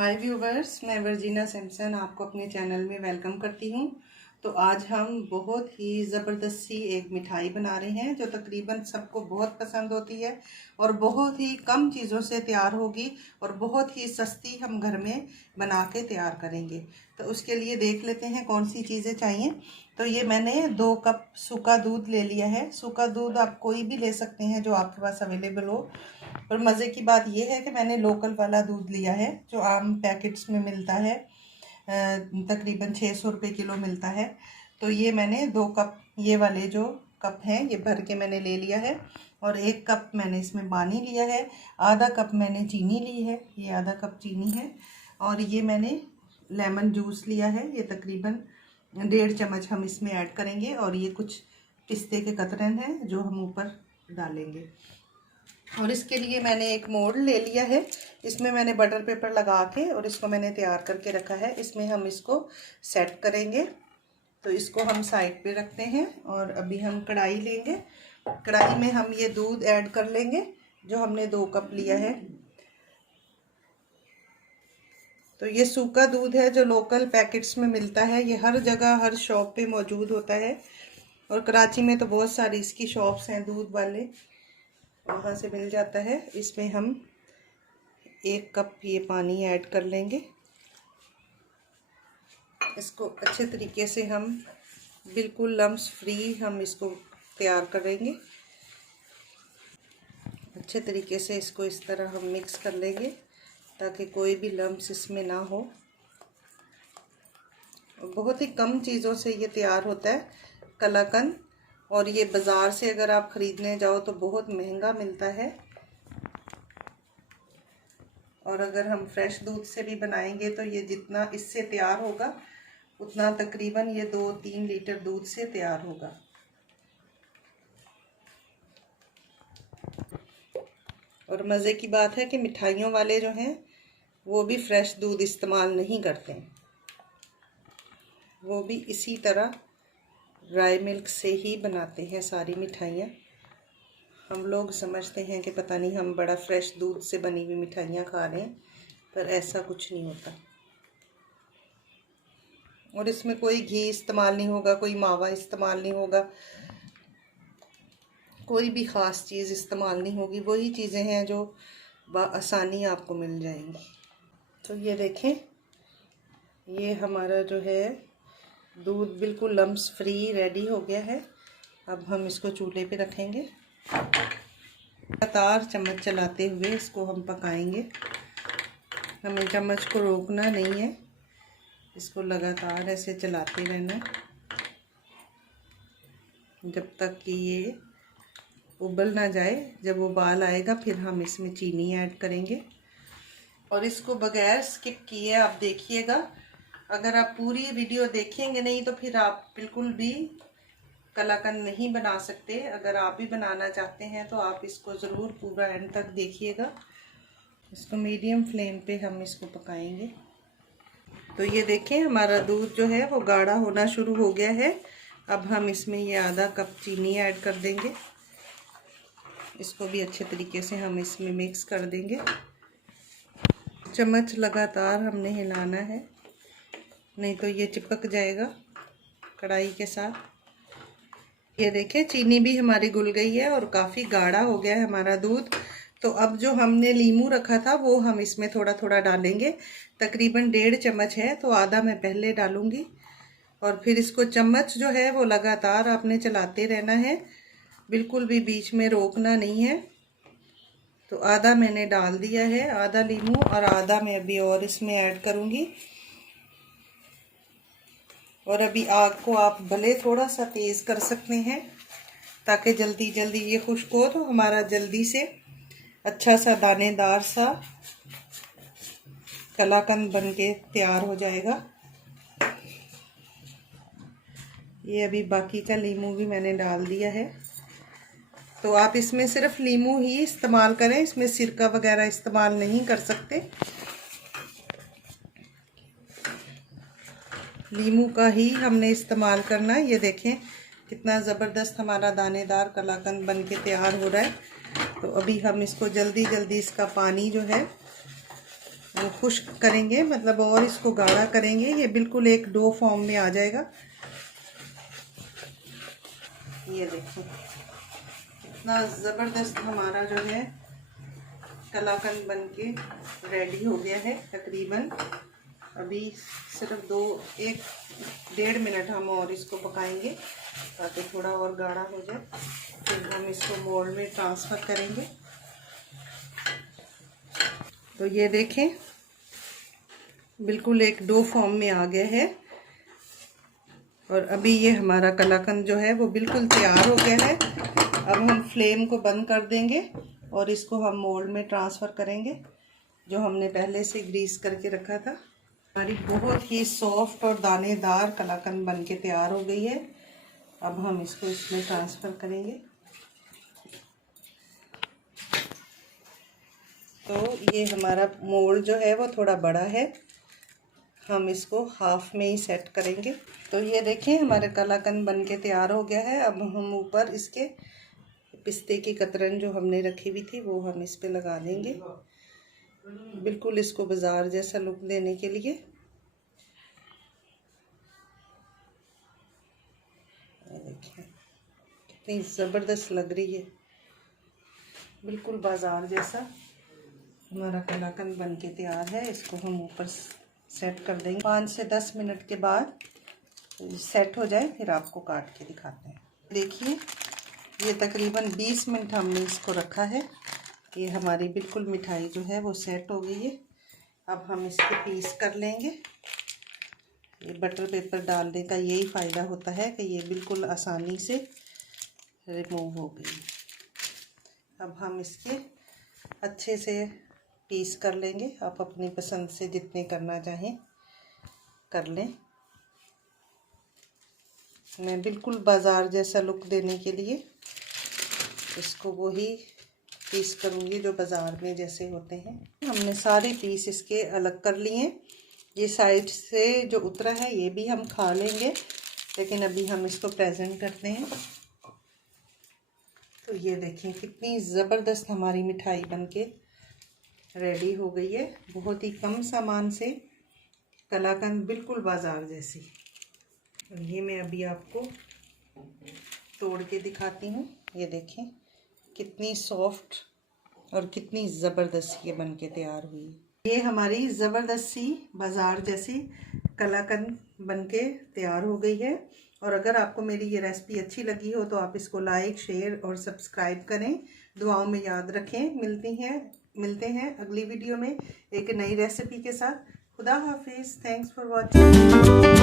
हाय viewers, मैं Virginia Samson आपको अपने चैनल में वेलकम करती हूँ। तो आज हम बहुत ही ज़बरदस्त सी एक मिठाई बना रहे हैं जो तकरीबन सबको बहुत पसंद होती है और बहुत ही कम चीज़ों से तैयार होगी और बहुत ही सस्ती हम घर में बना के तैयार करेंगे। तो उसके लिए देख लेते हैं कौन सी चीज़ें चाहिए। तो ये मैंने 2 कप सूखा दूध ले लिया है। सूखा दूध आप कोई भी ले सकते हैं जो आपके पास अवेलेबल हो। और मज़े की बात यह है कि मैंने लोकल वाला दूध लिया है जो आम पैकेट्स में मिलता है, तकरीबन 600 रुपये किलो मिलता है। तो ये मैंने 2 कप ये वाले जो कप हैं ये भर के मैंने ले लिया है और 1 कप मैंने इसमें पानी लिया है। आधा कप मैंने चीनी ली है, ये आधा कप चीनी है। और ये मैंने लेमन जूस लिया है, ये तकरीबन 1.5 चम्मच हम इसमें ऐड करेंगे। और ये कुछ पिस्ते के कतरन हैं जो हम ऊपर डालेंगे। और इसके लिए मैंने एक मोल्ड ले लिया है, इसमें मैंने बटर पेपर लगा के और इसको मैंने तैयार करके रखा है। इसमें हम इसको सेट करेंगे। तो इसको हम साइड पे रखते हैं और अभी हम कढ़ाई लेंगे। कढ़ाई में हम ये दूध ऐड कर लेंगे जो हमने 2 कप लिया है। तो ये सूखा दूध है जो लोकल पैकेट्स में मिलता है, ये हर जगह हर शॉप पे मौजूद होता है। और कराची में तो बहुत सारी इसकी शॉप्स हैं दूध वाले, वहाँ से मिल जाता है। इसमें हम 1 कप ये पानी ऐड कर लेंगे। इसको अच्छे तरीके से हम बिल्कुल लम्स फ्री हम इसको तैयार करेंगे। अच्छे तरीके से इसको इस तरह हम मिक्स कर लेंगे ताकि कोई भी लम्स इसमें ना हो। बहुत ही कम चीज़ों से ये तैयार होता है कलाकंद। और ये बाज़ार से अगर आप ख़रीदने जाओ तो बहुत महंगा मिलता है। और अगर हम फ्रेश दूध से भी बनाएंगे तो ये जितना इससे तैयार होगा उतना तकरीबन ये 2-3 लीटर दूध से तैयार होगा। और मज़े की बात है कि मिठाइयों वाले जो हैं वो भी फ्रेश दूध इस्तेमाल नहीं करते हैं, वो भी इसी तरह ड्राई मिल्क से ही बनाते हैं सारी मिठाइयाँ। हम लोग समझते हैं कि पता नहीं हम बड़ा फ्रेश दूध से बनी हुई मिठाइयाँ खा रहे हैं, पर ऐसा कुछ नहीं होता। और इसमें कोई घी इस्तेमाल नहीं होगा, कोई मावा इस्तेमाल नहीं होगा, कोई भी ख़ास चीज़ इस्तेमाल नहीं होगी। वही चीज़ें हैं जो आसानी आपको मिल जाएंगी। तो ये देखें, ये हमारा जो है दूध बिल्कुल लम्स फ्री रेडी हो गया है। अब हम इसको चूल्हे पे रखेंगे। लगातार चम्मच चलाते हुए इसको हम पकाएंगे। हमें चम्मच को रोकना नहीं है, इसको लगातार ऐसे चलाते रहना जब तक कि ये उबल ना जाए। जब उबाल आएगा फिर हम इसमें चीनी ऐड करेंगे। और इसको बगैर स्किप किए आप देखिएगा। अगर आप पूरी वीडियो देखेंगे नहीं तो फिर आप बिल्कुल भी कलाकंद नहीं बना सकते। अगर आप भी बनाना चाहते हैं तो आप इसको ज़रूर पूरा एंड तक देखिएगा। इसको मीडियम फ्लेम पे हम इसको पकाएंगे। तो ये देखें, हमारा दूध जो है वो गाढ़ा होना शुरू हो गया है। अब हम इसमें ये आधा कप चीनी ऐड कर देंगे। इसको भी अच्छे तरीके से हम इसमें मिक्स कर देंगे। चम्मच लगातार हमने हिलाना है, नहीं तो ये चिपक जाएगा कढ़ाई के साथ। ये देखें, चीनी भी हमारी घुल गई है और काफ़ी गाढ़ा हो गया है हमारा दूध। तो अब जो हमने लीमू रखा था वो हम इसमें थोड़ा थोड़ा डालेंगे। तकरीबन 1.5 चम्मच है तो आधा मैं पहले डालूंगी। और फिर इसको चम्मच जो है वो लगातार आपने चलाते रहना है, बिल्कुल भी बीच में रोकना नहीं है। तो आधा मैंने डाल दिया है, आधा लीमू, और आधा मैं अभी और इसमें ऐड करूँगी। और अभी आग को आप भले थोड़ा सा तेज़ कर सकते हैं ताकि जल्दी जल्दी ये खुश्क हो तो हमारा जल्दी से अच्छा सा दानेदार सा कलाकंद बन के तैयार हो जाएगा। ये अभी बाकी का लीमू भी मैंने डाल दिया है। तो आप इसमें सिर्फ लीमू ही इस्तेमाल करें, इसमें सिरका वगैरह इस्तेमाल नहीं कर सकते। लीमू का ही हमने इस्तेमाल करना है। ये देखें कितना ज़बरदस्त हमारा दानेदार कलाकंद बन के तैयार हो रहा है। तो अभी हम इसको जल्दी जल्दी इसका पानी जो है वो खुश्क करेंगे, मतलब और इसको गाढ़ा करेंगे। ये बिल्कुल एक डो फॉर्म में आ जाएगा। ये देखिए इतना ज़बरदस्त हमारा जो है कलाकंद बन के रेडी हो गया है तकरीबन। अभी सिर्फ 1-1.5 मिनट हम और इसको पकाएंगे ताकि थोड़ा और गाढ़ा हो जाए। फिर हम इसको मोल्ड में ट्रांसफ़र करेंगे। तो ये देखें बिल्कुल एक डो फॉर्म में आ गया है। और अभी ये हमारा कलाकंद जो है वो बिल्कुल तैयार हो गया है। अब हम फ्लेम को बंद कर देंगे और इसको हम मोल्ड में ट्रांसफ़र करेंगे जो हमने पहले से ग्रीस करके रखा था। हमारी बहुत ही सॉफ्ट और दानेदार कलाकंद बन के तैयार हो गई है। अब हम इसको इसमें ट्रांसफ़र करेंगे। तो ये हमारा मोल्ड जो है वो थोड़ा बड़ा है, हम इसको हाफ में ही सेट करेंगे। तो ये देखें हमारे कलाकंद बन के तैयार हो गया है। अब हम ऊपर इसके पिस्ते की कतरन जो हमने रखी हुई थी वो हम इस पे लगा देंगे, बिल्कुल इसको बाजार जैसा लुक देने के लिए। देखिए कितनी ज़बरदस्त लग रही है, बिल्कुल बाजार जैसा हमारा कलाकंद बन के तैयार है। इसको हम ऊपर सेट कर देंगे। 5 से 10 मिनट के बाद सेट हो जाए फिर आपको काट के दिखाते हैं। देखिए ये तकरीबन 20 मिनट हमने इसको रखा है। ये हमारी बिल्कुल मिठाई जो है वो सेट हो गई है। अब हम इसके पीस कर लेंगे। ये बटर पेपर डालने का यही फ़ायदा होता है कि ये बिल्कुल आसानी से रिमूव हो गई। अब हम इसके अच्छे से पीस कर लेंगे। आप अपनी पसंद से जितने करना चाहें कर लें। मैं बिल्कुल बाज़ार जैसा लुक देने के लिए इसको वही पीस करूँगी जो बाज़ार में जैसे होते हैं। हमने सारे पीस इसके अलग कर लिए। ये साइड से जो उतरा है ये भी हम खा लेंगे, लेकिन अभी हम इसको प्रेजेंट करते हैं। तो ये देखें कितनी ज़बरदस्त हमारी मिठाई बनके रेडी हो गई है। बहुत ही कम सामान से कलाकंद बिल्कुल बाज़ार जैसी। और ये मैं अभी आपको तोड़ के दिखाती हूँ। ये देखें कितनी सॉफ्ट और कितनी ज़बरदस्त ये बन के तैयार हुई। ये हमारी ज़बरदस्त सी बाज़ार जैसी कलाकंद बन के तैयार हो गई है। और अगर आपको मेरी ये रेसिपी अच्छी लगी हो तो आप इसको लाइक, शेयर और सब्सक्राइब करें। दुआओं में याद रखें। मिलते हैं अगली वीडियो में एक नई रेसिपी के साथ। खुदा हाफिज़। Thanks for watching.